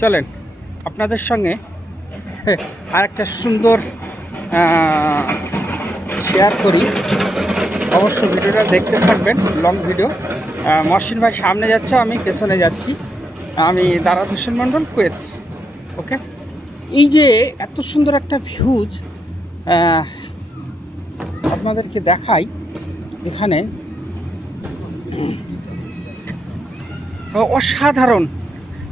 চলেন আপনাদের সঙ্গে আর একটা সুন্দর শেয়ার করি। অবশ্য ভিডিওটা দেখতে থাকবেন, লং ভিডিও। মহসিন ভাই সামনে যাচ্ছে, আমি পেছনে যাচ্ছি। আমি দারাদ হোসেন মন্ডল, কুয়েত। ওকে, এই যে এত সুন্দর একটা ভিউজ আপনাদেরকে দেখাই। এখানে অসাধারণ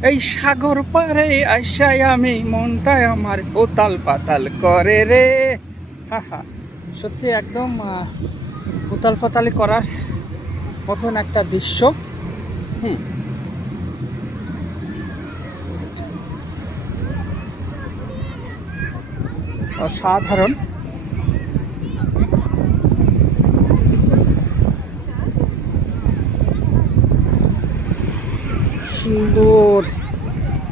এই সাগর পারে আইসায় আমি মনটায় আমার উতাল পাতাল করে রে। হা, সত্যি একদম উতাল পাতালি করার মতন একটা দৃশ্য। অসাধারণ। সুন্দর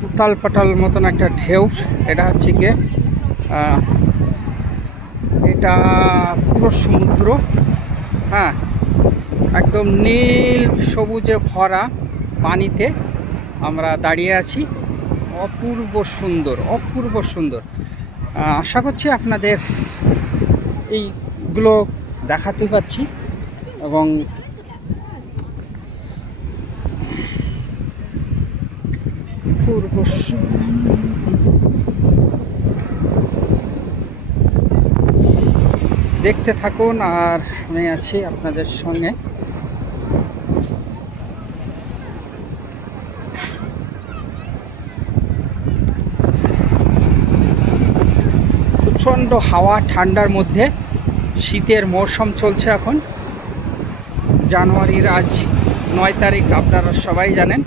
উতাল পাতাল মতন একটা ঢেউ। এটা হচ্ছে গিয়ে এটা পুরো সমুদ্র। হ্যাঁ, একদম নীল সবুজে ভরা পানিতে আমরা দাঁড়িয়ে আছি। অপূর্ব সুন্দর, অপূর্ব সুন্দর। আশা করছি আপনাদের এইগুলো দেখাতে পাচ্ছি এবং পূর্ব দেখতে থাকুন আর আমি আছি আপনাদের সঙ্গে। প্রচণ্ড হাওয়া, ঠান্ডার মধ্যে শীতের মৌসুম চলছে এখন। জানুয়ারির আজ 9 তারিখ, আপনারা সবাই জানেন।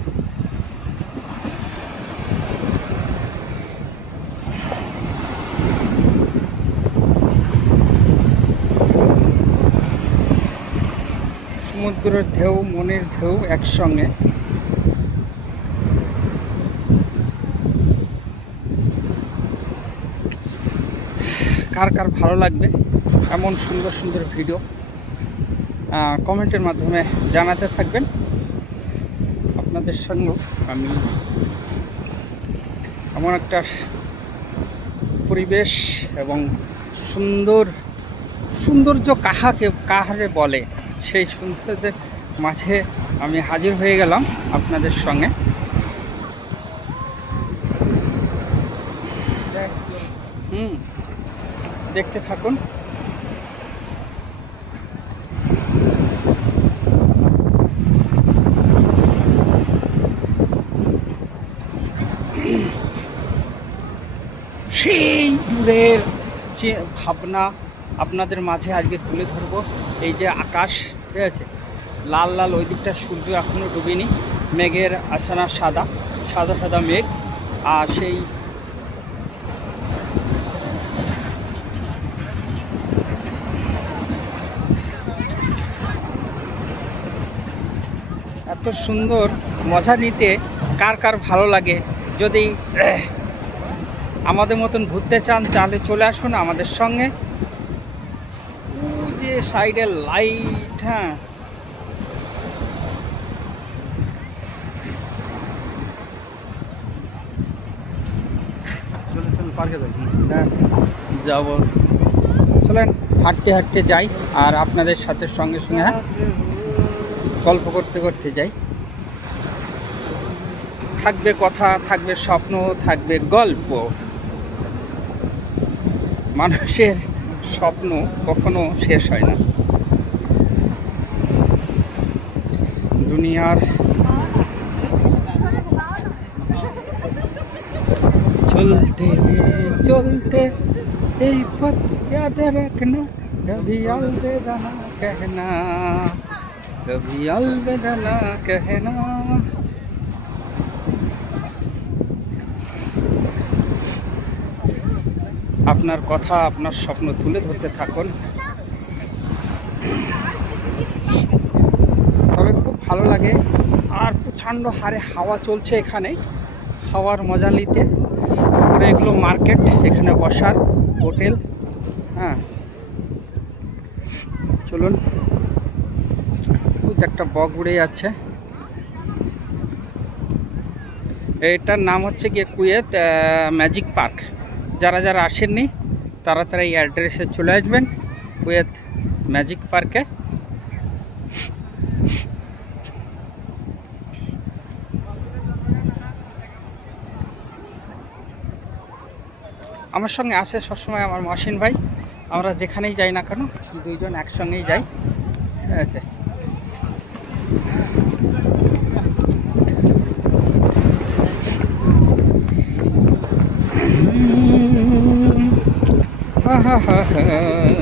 সমুদ্রের ঢেউ, মনের ঢেউ একসঙ্গে। কার কার ভালো লাগবে এমন সুন্দর সুন্দর ভিডিও কমেন্টের মাধ্যমে জানাতে থাকবেন। আপনাদের সঙ্গে আমি এমন একটা পরিবেশ এবং সৌন্দর্য কাহারে বলে, সেই সৌন্দর্যের মাঝে আমি হাজির হয়ে গেলাম আপনাদের সঙ্গে। দেখতে থাকুন। সেই দূরের যে ভাবনা আপনাদের মাঝে আজকে তুলে ধরবো। এই যে আকাশ, ঠিক আছে, লাল লাল, ওই দিকটা সূর্য এখনও ডুবেনি, মেঘের আসানা সাদা সাদা সাদা মেঘ। আর সেই এত সুন্দর মজা নিতে কার কার ভালো লাগে। যদি আমাদের মতন ঘুরতে চান তাহলে চলে আসুন আমাদের সঙ্গে। ওই যে সাইডের লাইট, হ্যাঁ, যাব, চলেন হাঁটতে হাঁটতে যাই আর আপনাদের সাথে সঙ্গে সঙ্গে গল্প করতে করতে যাই। থাকবে কথা, থাকবে স্বপ্ন, থাকবে গল্প। মানুষের স্বপ্ন কখনো শেষ হয় না। দুনিয়ার চলতে চলতে এই পথ याद रखना, कभी अलविदा ना कहना, कभी अलविदा ना कहना। আপনার কথা, আপনার স্বপ্ন তুলে ধরতে থাকুন। তবে খুব ভালো লাগে। আর প্রচণ্ড হারে হাওয়া চলছে এখানে, হাওয়ার মজা নিতে। তারপরে এগুলো মার্কেট, এখানে বসার হোটেল। হ্যাঁ, চলুন। ওই যে একটা বক উড়ে যাচ্ছে। এটার নাম হচ্ছে গিয়ে কুয়েত ম্যাজিক পার্ক। যারা যারা আসেননি তারা তারা এই অ্যাড্রেসে চলে আসবেন, কুয়েত ম্যাজিক পার্কে। আমার সঙ্গে আসে সবসময় আমার মহসিন ভাই। আমরা যেখানেই যাই না কেন দুইজন একসঙ্গেই যাই, ঠিক আছে। হা হা হা হা।